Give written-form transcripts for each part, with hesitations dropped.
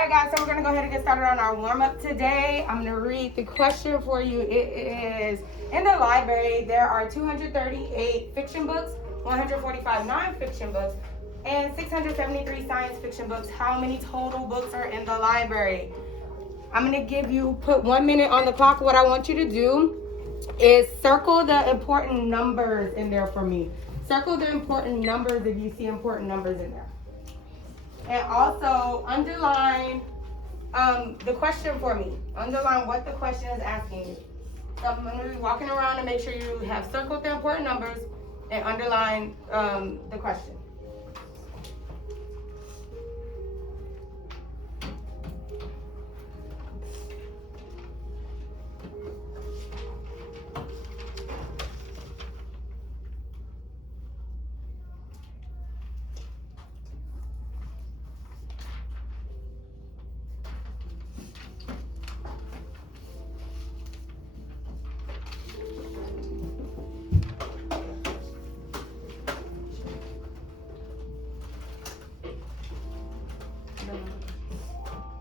Alright guys, so we're gonna go ahead and get started on our warm-up today. I'm gonna read the question for you. It is, in the library, there are 238 fiction books, 145 non-fiction books, and 673 science fiction books. How many total books are in the library? I'm gonna put 1 minute on the clock. What I want you to do is circle the important numbers in there for me. Circle the important numbers if you see important numbers in there. And also underline the question for me. Underline what the question is asking you. So I'm going to be walking around and make sure you have circled the important numbers and underline the question.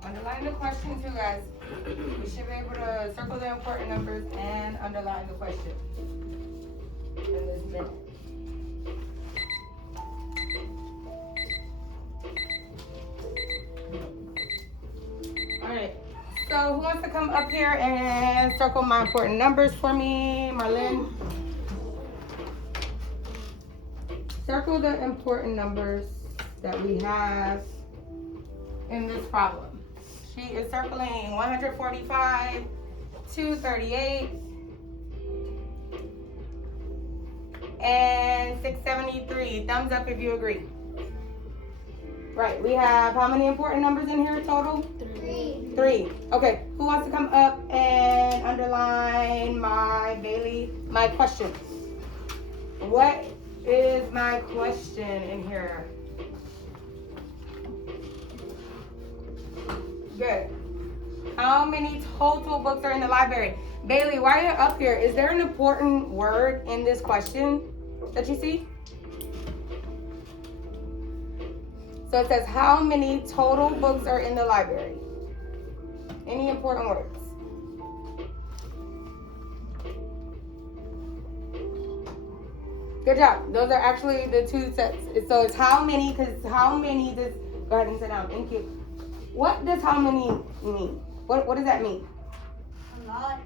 Underline the question too, guys. We should be able to circle the important numbers and underline the question in this minute. Alright, so who wants to come up here and circle my important numbers for me? Marlene? Circle the important numbers that we have in this problem. She is circling 145, 238, and 673. Thumbs up if you agree. Right, we have how many important numbers in here total? 3. 3. Okay, who wants to come up and underline my question? What is my question in here? Good. How many total books are in the library? Bailey, while you're up here, is there an important word in this question that you see? So it says, how many total books are in the library? Any important words? Good job. Those are actually the two sets. So it's how many, because how many does, go ahead and sit down. Thank you. What does how many mean? What does that mean? A lot.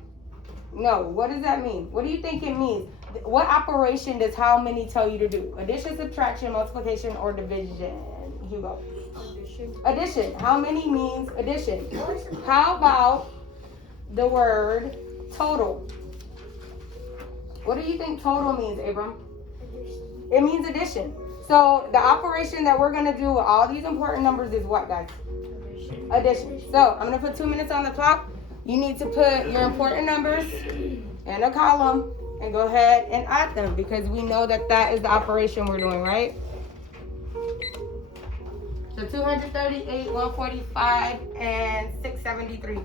No, what does that mean? What do you think it means? What operation does how many tell you to do? Addition, subtraction, multiplication, or division? Hugo. Addition. How many means addition? How about the word total? What do you think total means, Abram? Addition. It means addition. So the operation that we're going to do with all these important numbers is what, guys? Addition. So I'm going to put 2 minutes on the clock. You need to put your important numbers in a column and go ahead and add them because we know that that is the operation we're doing, right? So 238, 145, and 673.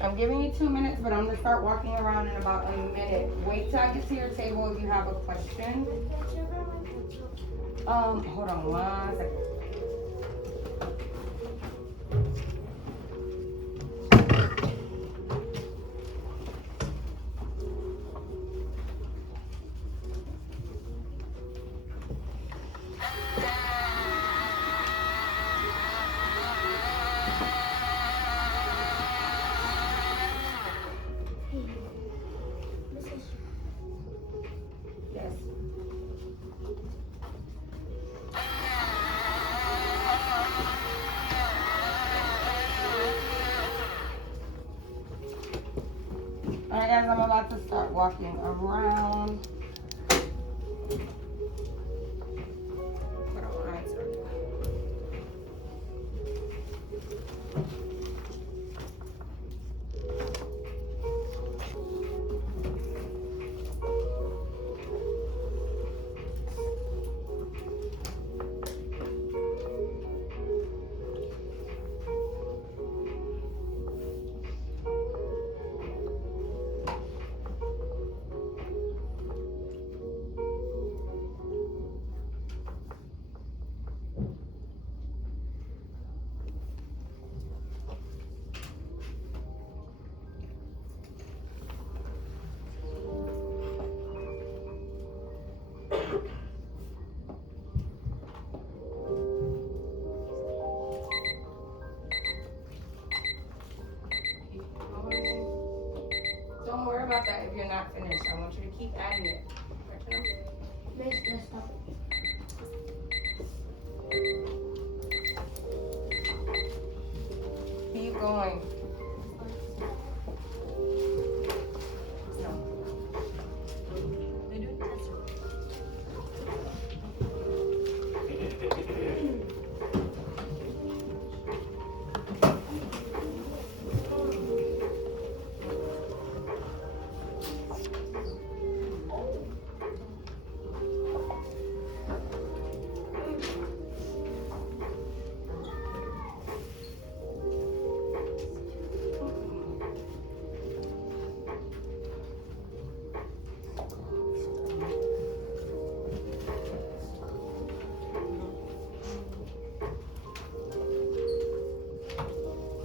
I'm giving you 2 minutes, but I'm going to start walking around in about a minute. Wait till I get to your table if you have a question. Hold on 1 second. Yes. Alright guys, I'm about to start walking around. Hold on 1 second. about that if you're not finished. I want you to keep adding it. Miss, let's stop Keep going.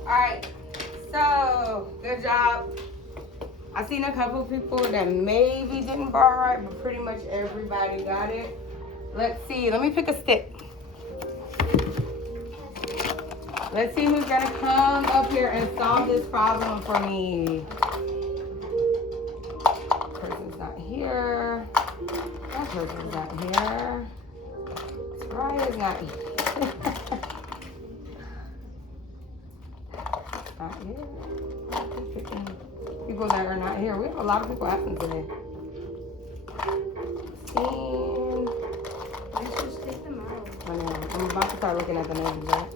Alright, so good job. I've seen a couple people that maybe didn't bar right, but pretty much everybody got it. Let's see, let me pick a stick. Let's see who's gonna come up here and solve this problem for me. Person's not here. That person's not here. Soraya's not here. Not here. People that are not here. We have a lot of people absent today. Let's just take them out. I know. I'm about to start looking at the names, right?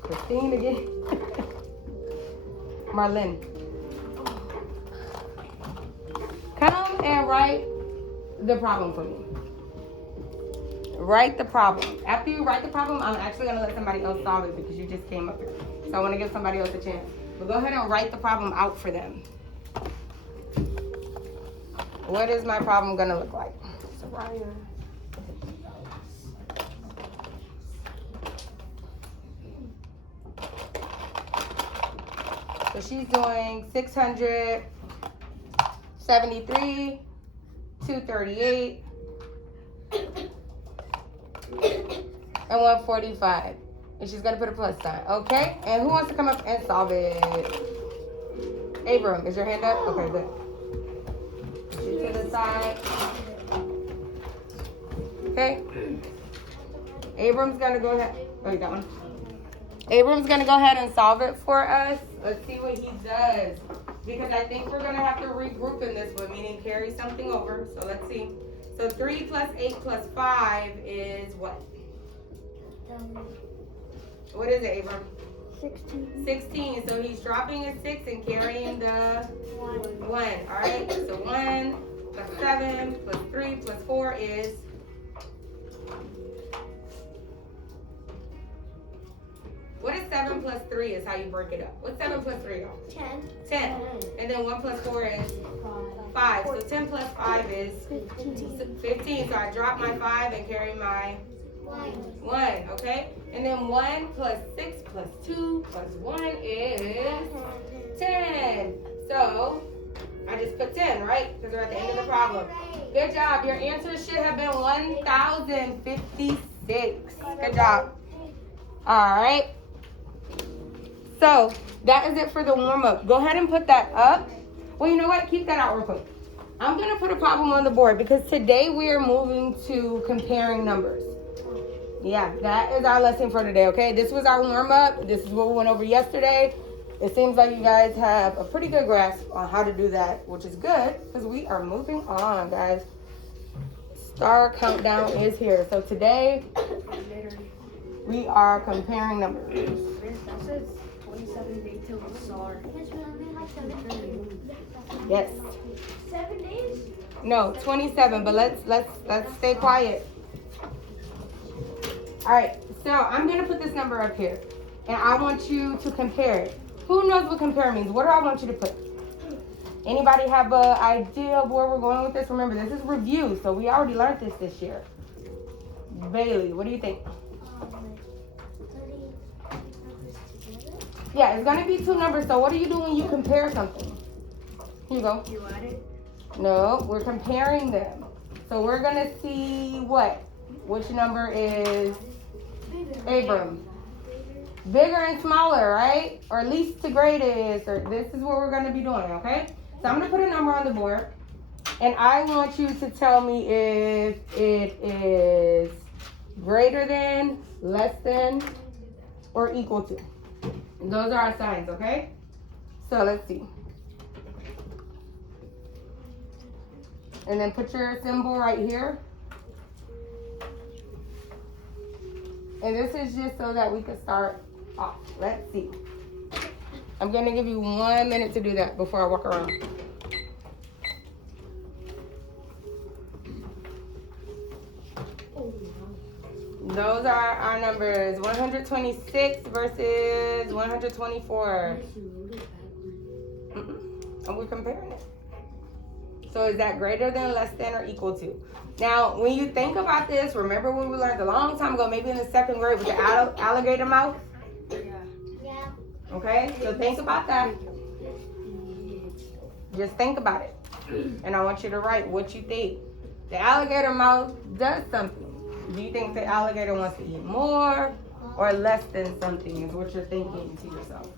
Christine again. Marlene. Come and write the problem for me. Write the problem. After you write the problem, I'm actually going to let somebody else solve it because you just came up here. So I want to give somebody else a chance. But go ahead and write the problem out for them. What is my problem going to look like? Soraya. So she's doing 673, 238, and 145. And she's gonna put a plus sign, okay? And who wants to come up and solve it? Abram, is your hand up? Okay, good. To the side. Okay. Abram's gonna go ahead. Oh, you got one? Abram's gonna go ahead and solve it for us. Let's see what he does. Because I think we're gonna have to regroup in this one, meaning carry something over. So let's see. So 3 plus 8 plus 5 is what? What is it, Abram? 16. 16. So he's dropping a 6 and carrying the 1. Alright, so 1 plus 7 plus 3 plus 4 is... What is 7 plus 3 is how you break it up. What's 7 plus 3, y'all? 10. 10. And then 1 plus 4 is 5. So 10 plus 5 is 15. So I drop my 5 and carry my 1, okay? And then 1 plus 6 plus 2 plus 1 is 10. So I just put 10, right? Because we're at the end of the problem. Good job. Your answer should have been 1,056. Good job. All right. So that is it for the warm-up. Go ahead and put that up. Well, you know what? Keep that out real quick. I'm going to put a problem on the board because today we are moving to comparing numbers. Yeah, that is our lesson for today, okay? This was our warm-up. This is what we went over yesterday. It seems like you guys have a pretty good grasp on how to do that, which is good because we are moving on, guys. Star countdown is here. So today, we are comparing numbers. That says 27 days till the star. Yes. 7 days? No, 27, but let's stay quiet. All right, so I'm gonna put this number up here, and I want you to compare it. Who knows what compare means? What do I want you to put? Anybody have an idea of where we're going with this? Remember, this is review, so we already learned this year. Bailey, what do you think? 30 numbers together? Yeah, it's gonna be 2 numbers. So what do you do when you compare something? Here you go. You add it? No, we're comparing them. So we're gonna see what? Which number is Abram? Bigger and smaller, right? Or least to greatest, or this is what we're gonna be doing, okay? So I'm gonna put a number on the board, and I want you to tell me if it is greater than, less than, or equal to. And those are our signs, okay? So let's see. And then put your symbol right here. And this is just so that we can start off. Let's see. I'm gonna give you 1 minute to do that before I walk around. Those are our numbers. 126 versus 124. And we're comparing it. So is that greater than, less than, or equal to? Now, when you think about this, remember when we learned a long time ago, maybe in the 2nd grade, with the alligator mouth? Yeah. Okay, so think about that. Just think about it. And I want you to write what you think. The alligator mouth does something. Do you think the alligator wants to eat more or less than something is what you're thinking to yourself?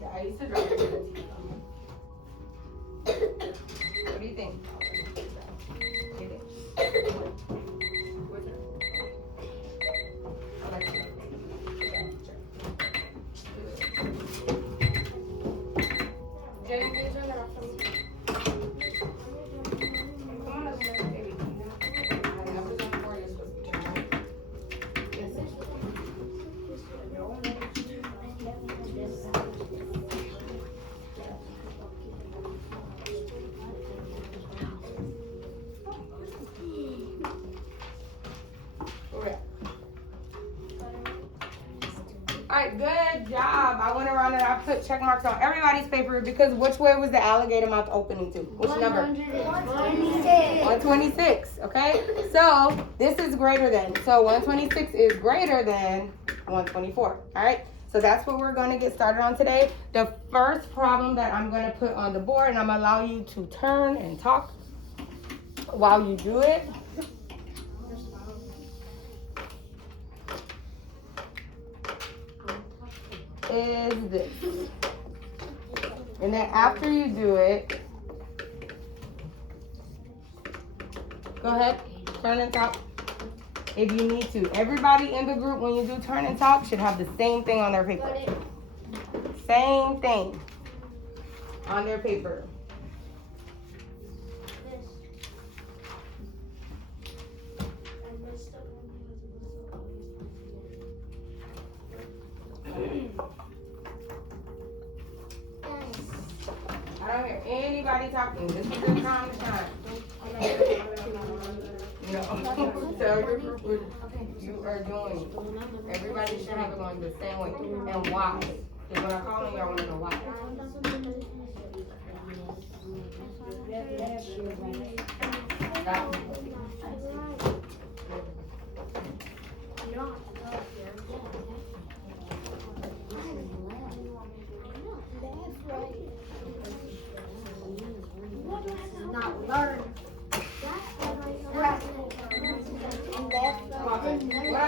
Yeah, I used to drop it. What do you think? Get it? All right, good job. I went around and I put check marks on everybody's paper because which way was the alligator mouth opening to? Which number? 126. 126, okay? So this is greater than. So 126 is greater than 124, all right? So that's what we're gonna get started on today. The first problem that I'm gonna put on the board, and I'm gonna allow you to turn and talk while you do it. Is this. And then after you do it, go ahead, turn and talk if you need to. Everybody in the group, when you do turn and talk, should have the same thing on their paper. Same thing on their paper. I don't hear anybody talking. This is your time to shine. No. Tell your group what you are doing. Everybody should have it going the same way. And why? Because when I call on you, I want to know why. Not learn. What I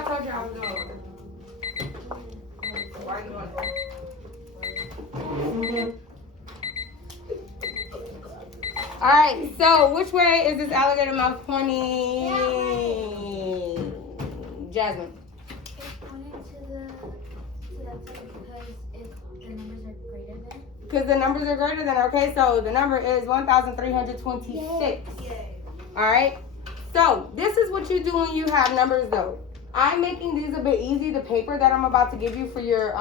told you I was doing. Why are you doing it? All right, so which way is this alligator mouth pointing? Jasmine. Because the numbers are greater than, okay, so the number is 1,326. All right, so this is what you do when you have numbers though. I'm making these a bit easy. The paper that I'm about to give you for your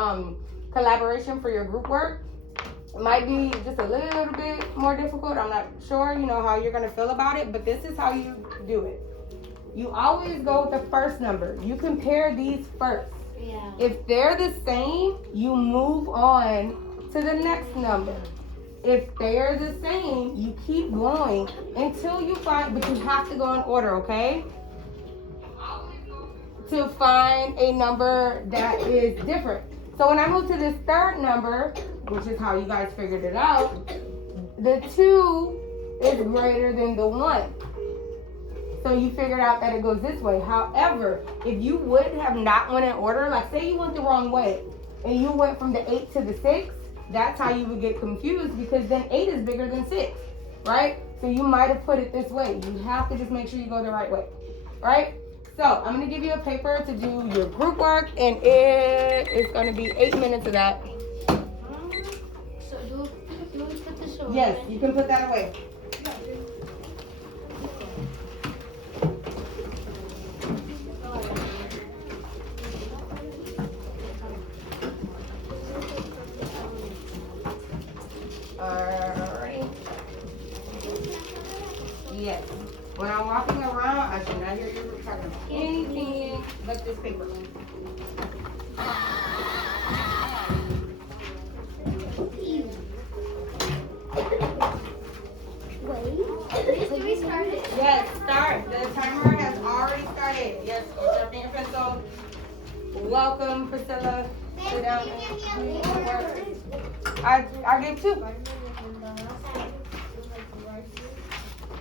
collaboration for your group work might be just a little bit more difficult. I'm not sure, you know, how you're going to feel about it, but this is how you do it. You always go with the first number. You compare these first. Yeah. If they're the same, you move on to the next number. If they're the same, you keep going until you find, but you have to go in order, okay? To find a number that is different. So when I move to this third number, which is how you guys figured it out, the 2 is greater than the 1. So you figured out that it goes this way. However, if you would have not went in order, like say you went the wrong way and you went from the 8 to the 6, that's how you would get confused because then 8 is bigger than 6, right? So you might have put it this way. You have to just make sure you go the right way, right? So I'm going to give you a paper to do your group work, and it is going to be 8 minutes of that. So do we put this away? Yes, you can put that away. Alrighty. Yes. When I'm walking around, I should not hear you talking about anything but this paper. So we started? Yes, start. The timer has already started. Yes, go sharpen your pencil. Welcome, Priscilla. Sit down and do your work. I gave 2.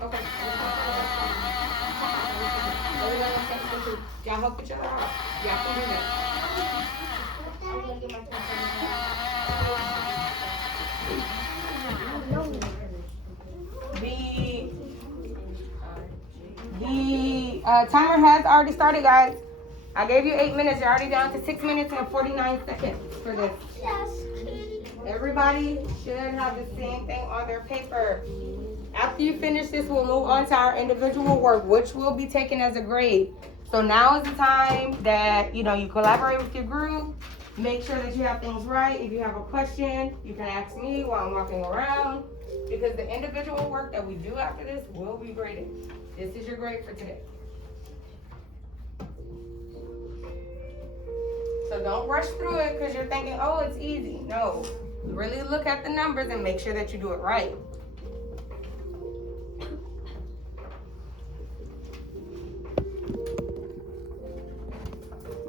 Okay. Y'all help each other out. Y'all can do that. The timer has already started, guys. I gave you 8 minutes. You're already down to 6 minutes and 49 seconds for this. Everybody should have the same thing on their paper. After you finish this, we'll move on to our individual work, which will be taken as a grade. So now is the time that, you collaborate with your group. Make sure that you have things right. If you have a question, you can ask me while I'm walking around, because the individual work that we do after this will be graded. This is your grade for today. So don't rush through it because you're thinking, oh, it's easy. No, really look at the numbers and make sure that you do it right.